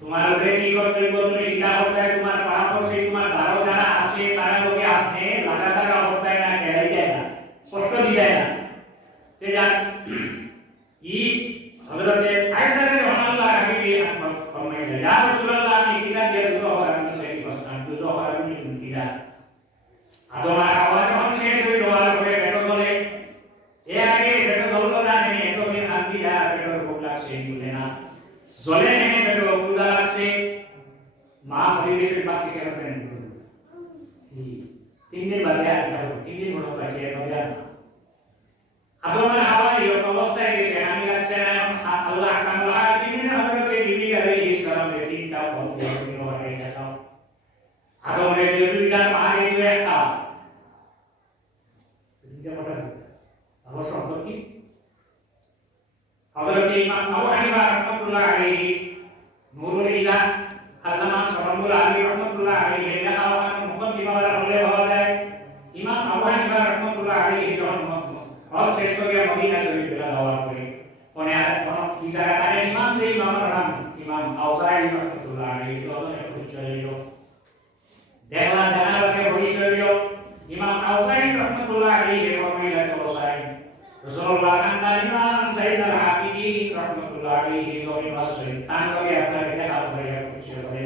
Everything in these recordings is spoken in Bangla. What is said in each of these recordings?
তোমার তিন দিন বাদে আর যাব তিন দিন হলো পাইছে এর মধ্যে আদম আর হাওয়া এরকম অবস্থায় গেছে। আমি হা- আল্লাহ কামলা আর বিভিন্ন হজরতে জিবরিল আলাইহিস সালামের তিনটা ফল দিয়ে তুমি দেখাও আদমের যে দুইটা। পাহাড়ে দুই একটা হযরত আলাইহি আলী আলাইহি হওয়ার মুকদ্দিমা বলা হলে পাওয়া যায় ইমাম আবু হানিফা রাহমাতুল্লাহ আলাইহি যখন হল শেষ করে মদিনা শরীফ চলে যাওয়ার পরে কোনে আর কোন বিচারা তারে ইমাম যে ইমামের নাম ইমাম আউজাই রাহমাতুল্লাহ আলাইহি তখন একটু চলে গেল দেখলা জানা লগে হইছিল ইমাম আউজাই রাহমাতুল্লাহ আলাইহি ফরমাইলা চলো সাহেব রাসূলুল্লাহ খানদার ইমাম সাইয়্যিদ আল আবিদিন রাহমাতুল্লাহ আলাইহি জমি মাসরি তান লগে আপনার দেখা হয়ে গেছে বলে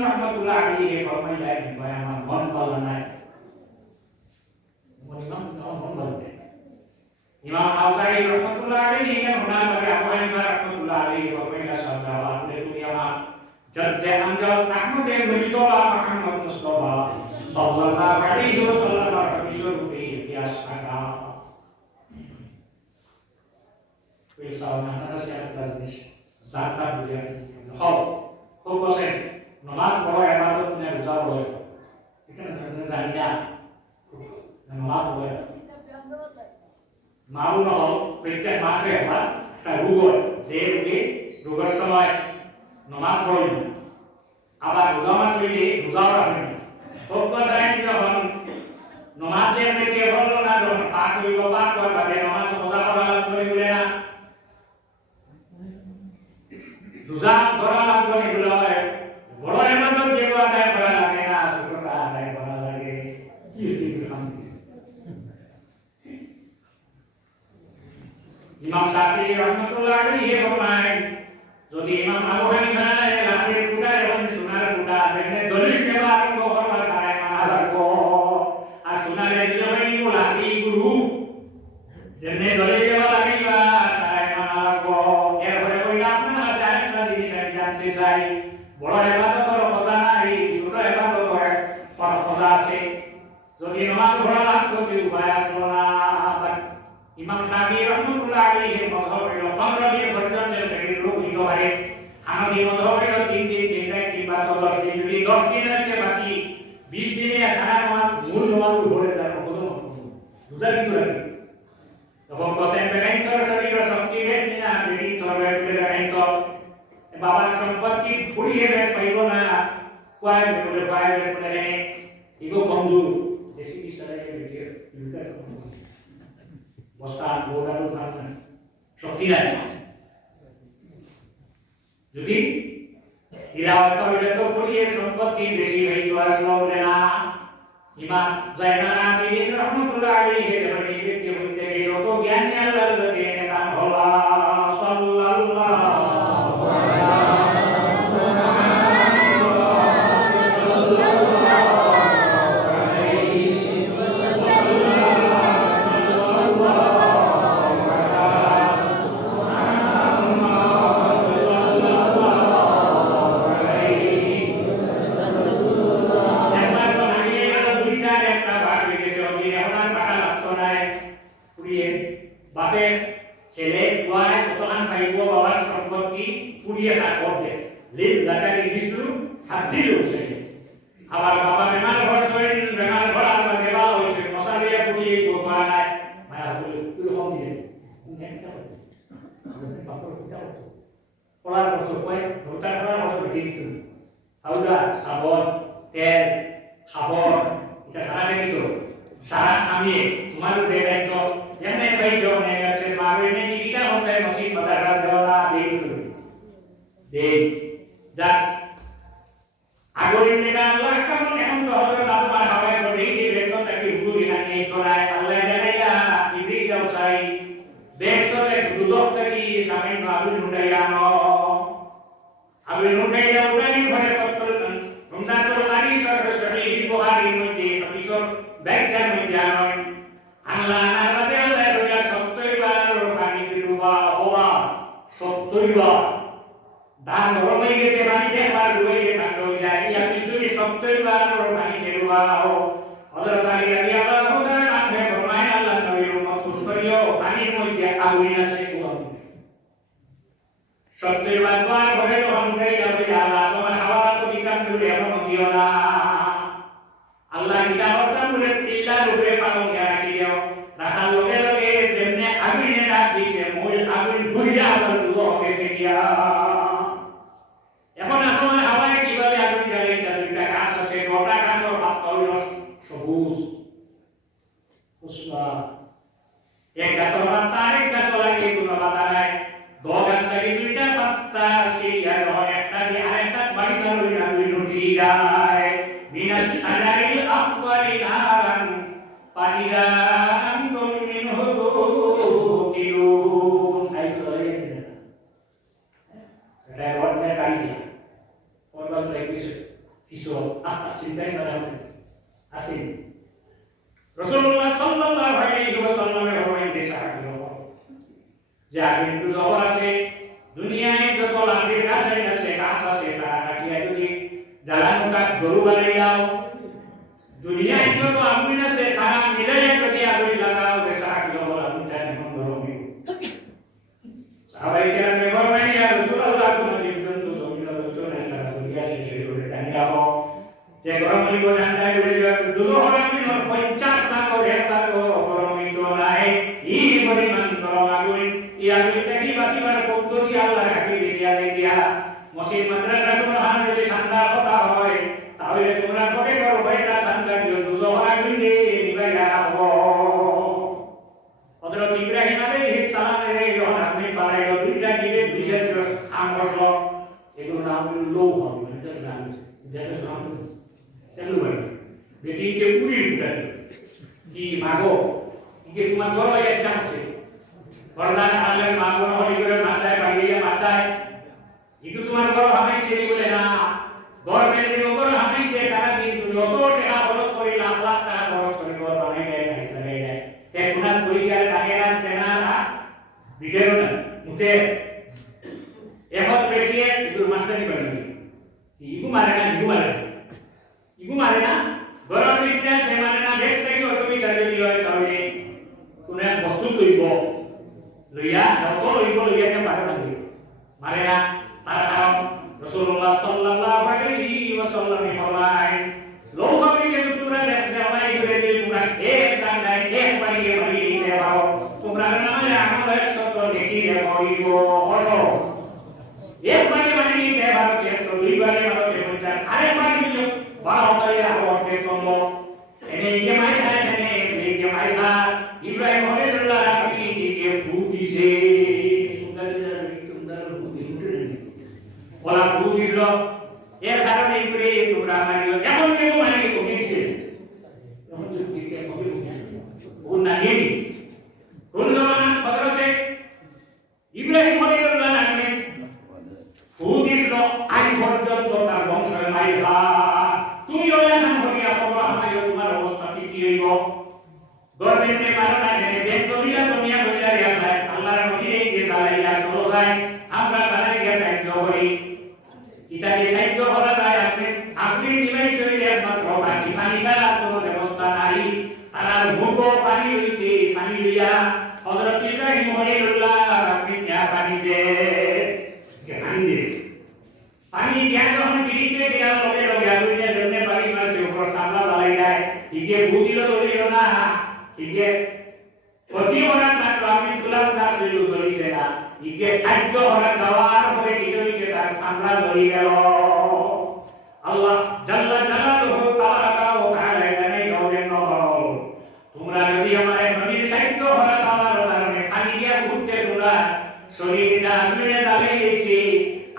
আবিদিন রহমাতুল্লাহ আলাইহি ফরমাইলেন ভাই আমার মন ভালো নাই মন ইমাম আমার মন ভালো নাই ইমাম আউজাই রহমাতুল্লাহ আলাইহি কেন ওনার বাদে আবু হানিফা রহমাতুল্লাহ আলাইহি ফরমাইলা সাল্লাল্লাহু আলাইহি তুমি আমার জদ্দে আমজাদ আহমদে মুজতবা মুহাম্মদ মুস্তাফা সাল্লাল্লাহু আলাইহি ওয়াসাল্লাম বিশ্বরূপে ইতিহাস Hau পড়ো ইবাদত নে রোজা পড়ো এখানে ধরনের জানি না নমাজ পড়ো মারুন হল প্রত্যেক মাসে একবার একটা রোগ হয় যে রোগে রোগের সময় নমাজ পড়ি আবার রোজা মাস রোজাও রাখেন হোক সাহেব যখন নমাজ যে পেটে বলল না যখন পাক হইব পাক করার বাদে নমাজ রোজা করা লাগবে বলে না রোজা ধরা লাগবে এগুলো হয় বড় এমাদত যেগুলো আদায় করা লাগে না সেগুলো আদায় করা লাগে কি কি শান্তি ইমাম শাফি রহমতুল্লাহ আলাইহি ফরমায় যদি ইমাম আবু হানিফা লাভের কুটা এবং সোনার কুটা যেখানে দলিল দেওয়া আরম্ভ করবা সারায় মানা লাগবো আর সোনারে দিলে হয়নি লাভি গুরু, যেমনি দলিল দেওয়া লাগিবা সারায় মানা লাগবো এরপরে কইলা আপনার কাছে আরেকটা জিনিস আমি জানতে চাই। বড় এবাদতর কথা নাই, ছোট এবাদতর কথা আছে। যদি নমাজ পড়া লাগতো কি উপায় আসলো না। ইমাম শাফি রহমতুল্লাহ আলাইহি মযহব হলো 15 দিন পর্যন্ত পেটের রোগ নিতে পারে হানাফি মযহব হলো 3 দিন 3 কিংবা 10 দিন যদি 10 দিন আছে বাকি। 20 দিনে সারা নামাজ মূল নামাজ ভরে যাবে কত বুঝা কিন্তু লাগে তখন কোসেন বেগাইন তোর শরীর শক্তি বেশ না বেটি তোর বেশ বেগাইন তো বাবার সম্পত্তি ফুরিয়ে বেশ পাইব না? কয় বলে কয় বেশ বলে ইগো কমজোর দেশি কি সারা বেটি লুকা বস্তা বোর্ডারও থাকবে শক্তি নাই। যদি তিলাওয়াত হইলে তো পড়িয়ে সম্পত্তি বেশি হইতো আসলো বলে না ইমাম জাইনাল আবিদিন রহমাতুল্লাহ আলাইহি ব্যক্তি হইতে গেল তো জ্ঞানী আল্লাহর কাছে নাম হলা। বাপের ছেলে বুয়ায় যতক্ষণ পাইব বাবার সম্পত্তি পুড়িয়ে তা করবে লিল জাকারি বিষ্ণু হাত দিল ছেলে আবার বাবা বেমার ঘর শরীর বেমার ঘর আবার দেওয়া হয়েছে মশা দিয়ে পুড়িয়ে গোপা নাই মায়া বলে, তুই কম দিয়ে পড়ার বছর কয়? ধোতার পড়ার বছর তুমি হাউদা সাবন, তেল, খাবর, এটা সারা দেখি তো। সারা সামিয়ে তোমার উপরে দায়িত্ব যেমন পাইছো মনে গেছে মাগো এনে নিকিটা হতে মসজিদ মাদার দেওয়া দেই তুমি দেই যাক নেগা আল্লাহ কেমন এখন তো হলো না ধান গরম হয়ে গেছে পানিতে একবার ডুবে গিয়ে ঠান্ডা হয়ে যায় ইয়া পৃথিবী সত্তর বার ডুবা আলী ফরমায় আল্লাহ নবীর উম্মত পানির মধ্যে আগুন আছে উঠে যাবে তোমার হাওয়া তো বিকান দূরে দিও না। আল্লাহ হরতাম যায় মিনাস সাজারিল আখবারি নারান পানিরা আন্তম মিনহু তুকিলুন। আই তো এটা অর্ডার কাইয়া অর্ডার করে কিছু কিছু আহা চিন্তাই করা হবে আসেন রাসূলুল্লাহ সাল্লাল্লাহু আলাইহি ওয়াসাল্লামের ফরমাইতে সাহায্য যে আগে একটু জহর আছে দুনিয়ায় যত লাভের গাছ আছে গাছ আছে তারা জ্বালানোটা গরু বানাই দাও। দুনিয়ায় যত আগুন আছে, সারা মিলাইয়া যদি আগুন লাগাও, যে সাহায্য হল আগুনটা এমন গরম সাহাবাই কেরামে ফরমাই ইয়া রাসূলুল্লাহ কোন জীবজন্তু জমিন লোচন সারা দুনিয়া শেষ করে টানিয়া হোক যে গরম হইব ঠান্ডায় উড়ে যাবে দুটো হরামিন পঞ্চাশ বড় একটা আছে বরদান আল্লাহর মাগো হরি করে মাথায় বাড়িয়ে মাথায়। ইকু তোমার বড় আমি সেই বলে না। গর্বের দিন ওপর আমি সে সারা ইগু মারে না ইগু মারে। ইগু মারে না? গরম সে মানে না বেশ থেকে অসুবিধা যদি হয় তাহলে কোনো এক বস্তু লইব লইয়া যত লইব লইয়া কে পারে না লইব মারে না তার কারণ রসুল্লাহ সাল্লাল্লাহু আলাইহি ওয়াসাল্লাম ফরমায় লোক আমি যে তোমরা দেখতে আমায় ঘুরে দিয়ে তোমরা এক ডান্ডায় এক বাড়িয়ে দিতে পারো তোমরা নামে আমলের শত দেখি রে মরিব বসো ওলা ফু দিল এর কারণে ইবরে তোমরা মারিও এখন কেউ মারি কমিয়েছে? ঠিক আছে ও না নেই কোন জমানা হযরতে ইব্রাহিম হরিদুল্লাহ রাখি ফু দিল আজ পর্যন্ত তার বংশের মাই তুমি ওলা না হইয়া পড়া আমায় তোমার অবস্থা কি কি হইব। গভর্নমেন্টে মারো জানে বেদ করিয়া দুনিয়া করিয়া রিয়া ভাই আল্লাহর নবীরে যে দালাইয়া চলো যায় আমরা দালাই গিয়া সাহায্য করি ইতাকে সাহায্য করা যায়, আপনি আপনি নিমাই চলে একমাত্র বাকি পানি ছাড়া কোনো ব্যবস্থা নাই। তারা ভূগ পানি হয়েছে পানি লইয়া হজরত ইব্রাহিম হরিউল্লাহ শরীরটা আগুনে লাগিয়েছি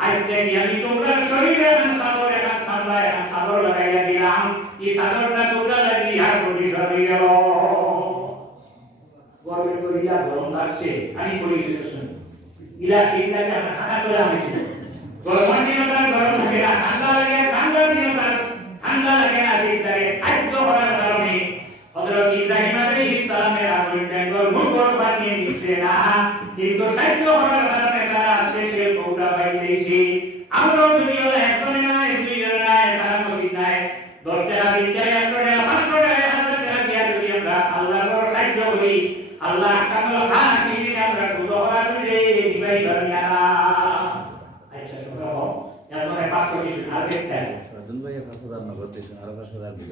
আজ থেকে আমি তোমরা শরীরে এখন সাদর এখন সাদা এখন সাদর লাগাইয়া দিলাম এই সাদরটা তোমরা গরম লাগছে আমি ঠান্ডা লাগে ঠান্ডা দিয়ে আন্দাজা জ্ঞান ইত্যাদি সাহায্য করার কারণে হজরত ইব্রাহিম আলী ইসলামের আগুন বেঙ্গল ভূগোল বানিয়ে দিচ্ছে না। কিন্তু সাহায্য করার personas me